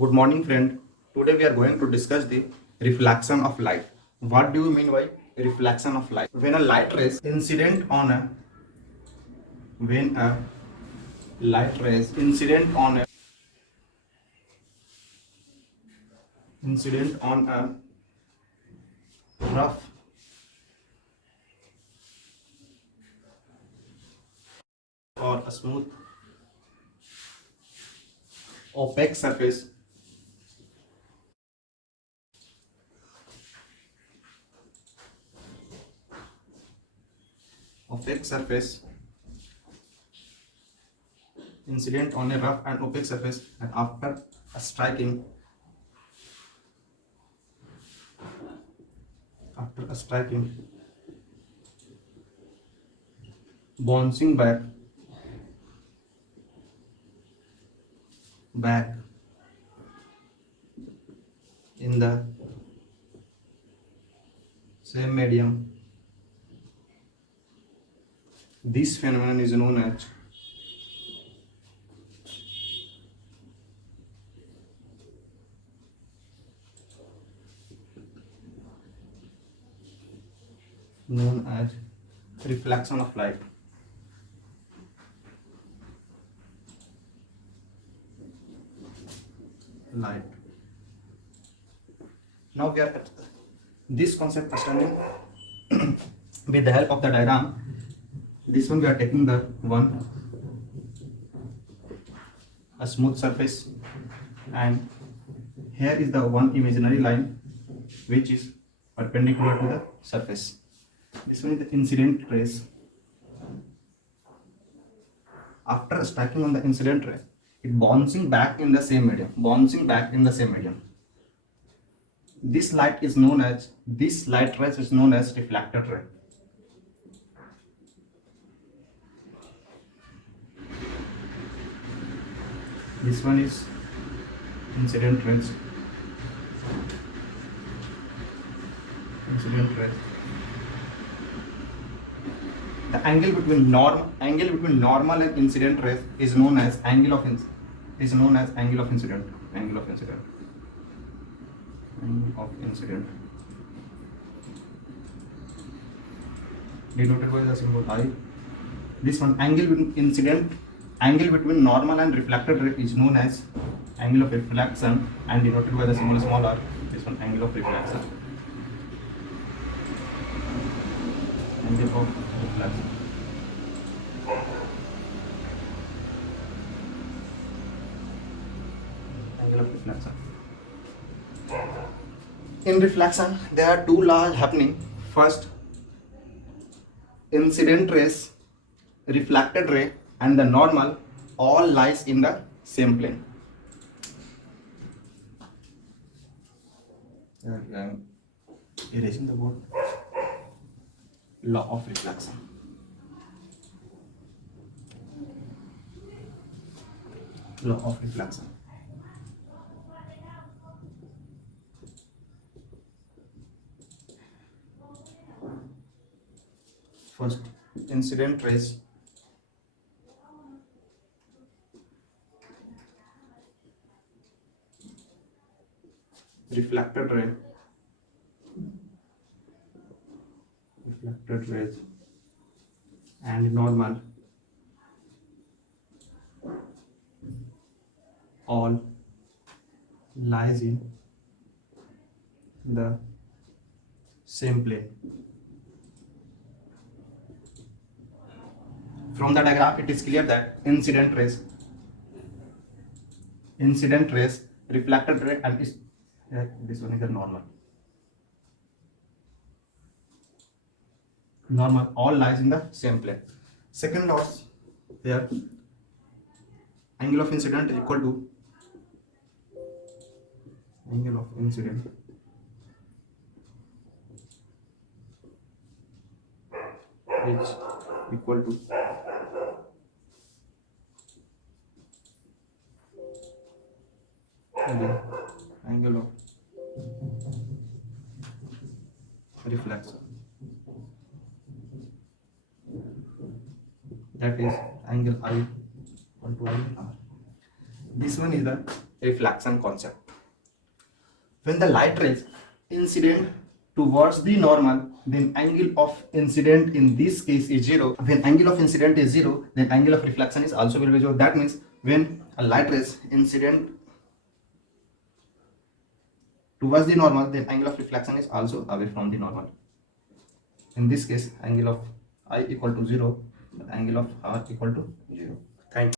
Good morning, friend. Today we are going to discuss the reflection of light. What do you mean by reflection of light? When a light rays when a light rays incident on a rough or a smooth opaque surface incident on a rough and opaque surface, and after a striking bouncing back in the same medium. This phenomenon is known as reflection of light. Now we are at this concept understanding with the help of the diagram. This one we are taking the a smooth surface, and here is the one imaginary line which is perpendicular to the surface. This one is the incident rays. After striking on the incident ray, it bouncing back in the same medium. This light rays is known as reflected ray. This one is incident rays. The angle between normal and incident rays is known as angle of incident. Denoted by the symbol I. This one angle between normal and reflected ray is known as angle of reflection, and denoted by the symbol small r. This one angle of reflection. Angle of reflection. In reflection, there are two laws happening. First, incident rays, reflected ray, and the normal all lies in the same plane. Erasing the word. Law of reflection. First, incident rays, reflected rays, and normal all lies in the same plane. From the diagram, it is clear that incident rays, reflected ray, and this one is the normal. All lies in the same plane. Second law here, angle of incident is equal to angle of incident is equal to angle of reflection, that is angle I equal to IR. This one is the reflection concept. When the light rays incident towards the normal, then angle of incident in this case is 0. When angle of incident is 0, then angle of reflection is also will be 0. That means when a light rays incident towards the normal, then angle of reflection is also away from the normal. In this case, angle of I equal to 0, angle of R equal to 0. Thank you.